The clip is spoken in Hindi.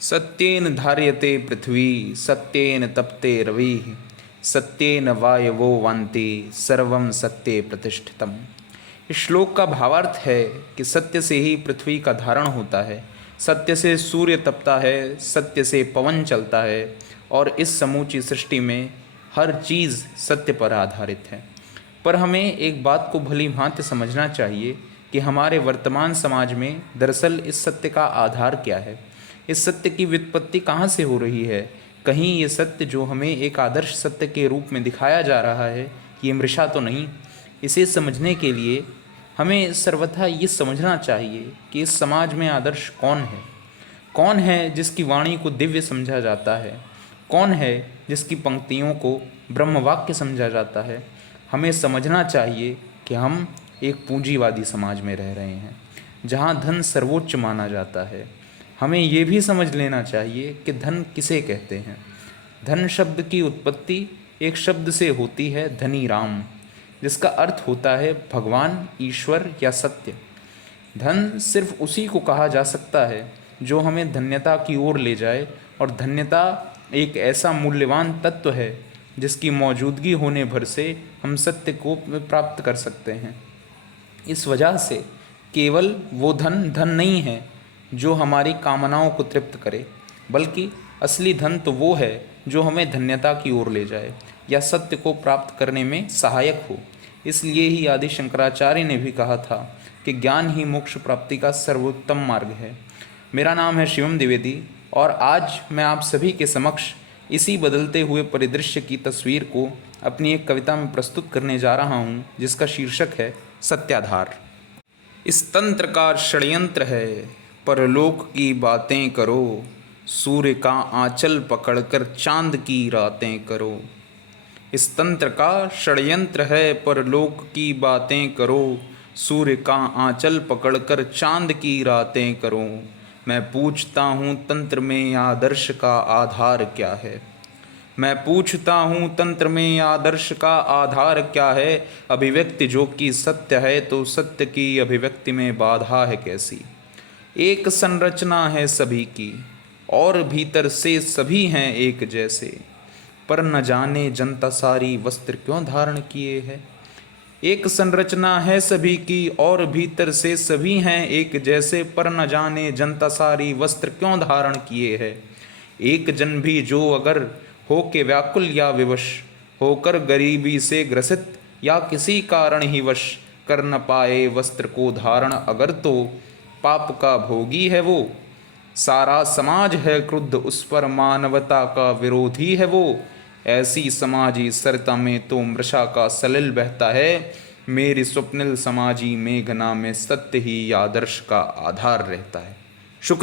सत्येन धार्यते पृथ्वी सत्येन तप्ते रविः सत्येन वायवो वान्ति सर्वं सत्ये प्रतिष्ठितम्। इस श्लोक का भावार्थ है कि सत्य से ही पृथ्वी का धारण होता है, सत्य से सूर्य तपता है, सत्य से पवन चलता है और इस समूची सृष्टि में हर चीज़ सत्य पर आधारित है। पर हमें एक बात को भली भांति समझना चाहिए कि हमारे वर्तमान समाज में दरअसल इस सत्य का आधार क्या है, इस सत्य की व्युत्पत्ति कहाँ से हो रही है। कहीं ये सत्य जो हमें एक आदर्श सत्य के रूप में दिखाया जा रहा है, ये मृषा तो नहीं। इसे समझने के लिए हमें सर्वथा ये समझना चाहिए कि इस समाज में आदर्श कौन है जिसकी वाणी को दिव्य समझा जाता है, कौन है जिसकी पंक्तियों को ब्रह्मवाक्य समझा जाता है। हमें समझना चाहिए कि हम एक पूंजीवादी समाज में रह रहे हैं जहाँ धन सर्वोच्च माना जाता है। हमें ये भी समझ लेना चाहिए कि धन किसे कहते हैं। धन शब्द की उत्पत्ति एक शब्द से होती है, धनी राम, जिसका अर्थ होता है भगवान, ईश्वर या सत्य। धन सिर्फ उसी को कहा जा सकता है जो हमें धन्यता की ओर ले जाए, और धन्यता एक ऐसा मूल्यवान तत्व है जिसकी मौजूदगी होने भर से हम सत्य को प्राप्त कर सकते हैं। इस वजह से केवल वो धन धन नहीं है जो हमारी कामनाओं को तृप्त करे, बल्कि असली धन तो वो है जो हमें धन्यता की ओर ले जाए या सत्य को प्राप्त करने में सहायक हो। इसलिए ही आदि शंकराचार्य ने भी कहा था कि ज्ञान ही मोक्ष प्राप्ति का सर्वोत्तम मार्ग है। मेरा नाम है शिवम द्विवेदी और आज मैं आप सभी के समक्ष इसी बदलते हुए परिदृश्य की तस्वीर को अपनी एक कविता में प्रस्तुत करने जा रहा हूँ, जिसका शीर्षक है सत्याधार। इस तंत्र का षड्यंत्र है, परलोक की बातें करो, सूर्य का आंचल पकड़कर चांद की रातें करो। इस तंत्र का षड्यंत्र है, परलोक की बातें करो, सूर्य का आंचल पकड़कर चांद की रातें करो। मैं पूछता हूँ तंत्र में आदर्श का आधार क्या है। मैं पूछता हूँ तंत्र में आदर्श का आधार क्या है। अभिव्यक्ति जो कि सत्य है तो सत्य की अभिव्यक्ति में बाधा है कैसी। एक संरचना है सभी की और भीतर से सभी हैं एक जैसे, पर न जाने जनता सारी वस्त्र क्यों धारण किए है। एक संरचना है सभी की और भीतर से सभी हैं एक जैसे, पर न जाने जनता सारी वस्त्र क्यों धारण किए है। एक जन भी जो अगर हो के व्याकुल या विवश, होकर गरीबी से ग्रसित या किसी कारण ही वश, कर न पाए वस्त्र को धारण अगर तो पाप का भोगी है वो। सारा समाज है क्रुद्ध उस पर, मानवता का विरोधी है वो। ऐसी समाजी सरता में तो मृषा का सलिल बहता है। मेरी स्वप्निल समाजी मेघना में सत्य ही आदर्श का आधार रहता है। शुक्रिया।